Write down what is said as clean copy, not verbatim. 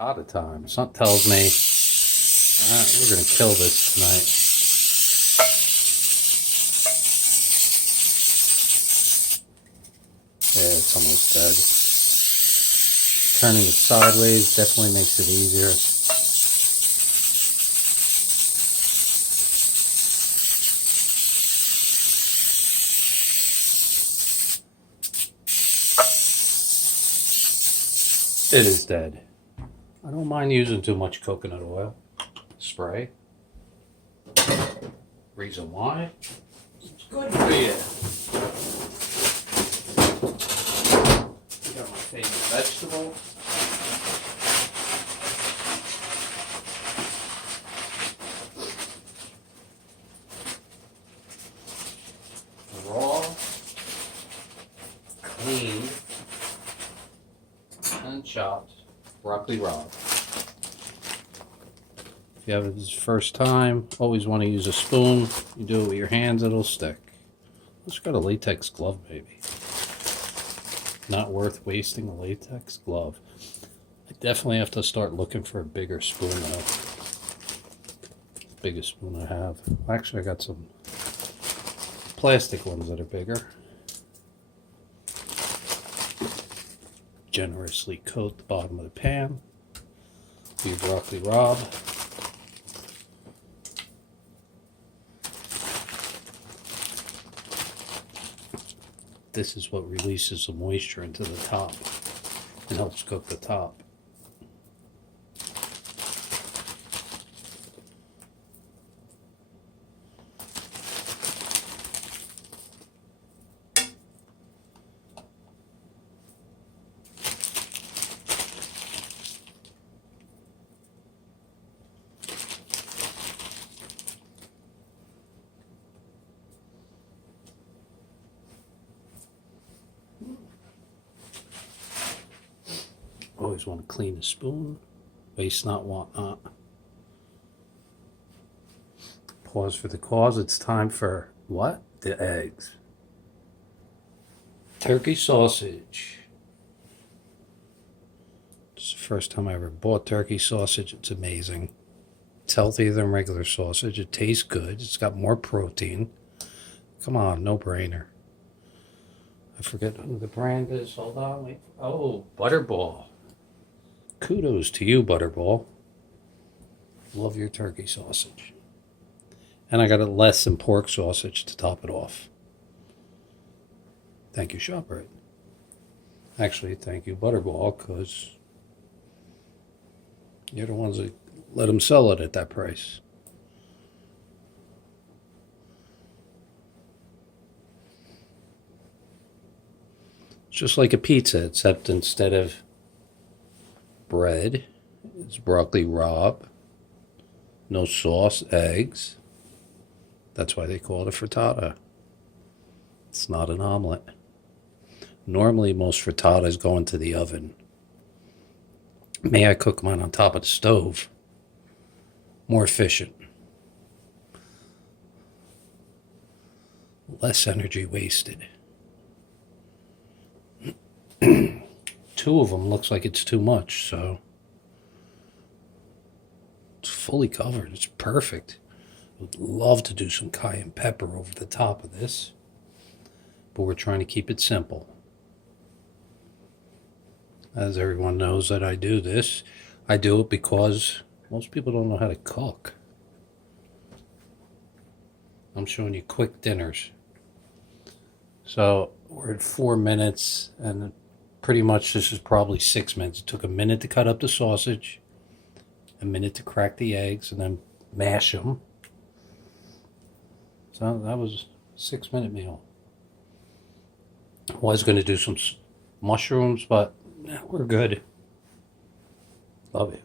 Frittata time. Something tells me we're going to kill this tonight. Yeah, it's almost dead. Turning it sideways definitely makes it easier. It is dead. I don't mind using too much coconut oil spray. Reason why? It's good for you. Got my favorite vegetable. Raw, cleaned, and chopped broccoli rabe. If you have it this first time, always want to use a spoon. You do it with your hands, it'll stick. Just got a latex glove, maybe. Not worth wasting a latex glove. I definitely have to start looking for a bigger spoon though. Biggest spoon I have. Actually, I got some plastic ones that are bigger. Generously coat the bottom of the pan. Do your broccoli rabe. This is what releases the moisture into the top and helps cook the top. Always want to clean the spoon. Waste not, want not. Pause for the cause. It's time for what? The eggs. Turkey sausage. It's the first time I ever bought turkey sausage. It's amazing. It's healthier than regular sausage. It tastes good. It's got more protein. Come on, no brainer. I forget who the brand is. Hold on. Wait. Oh, Butterball. Kudos to you, Butterball. Love your turkey sausage. And I got a less than pork sausage to top it off. Thank you, ShopRite. Actually, thank you, Butterball, because you're the ones that let them sell it at that price. It's just like a pizza, except instead of bread, it's broccoli rabe, no sauce, eggs. That's why they call it a frittata. It's not an omelet. Normally, most frittatas go into the oven. May I cook mine on top of the stove? More efficient. Less energy wasted. Two of them looks like it's too much, so it's fully covered. It's perfect. I would love to do some cayenne pepper over the top of this, but we're trying to keep it simple. As everyone knows that I do this, I do it because most people don't know how to cook. I'm showing you quick dinners. So we're at 4 minutes, and pretty much this is probably 6 minutes. It took a minute to cut up the sausage, a minute to crack the eggs, and then mash them. So that was a 6-minute meal. I was going to do some mushrooms, but we're good. Love it.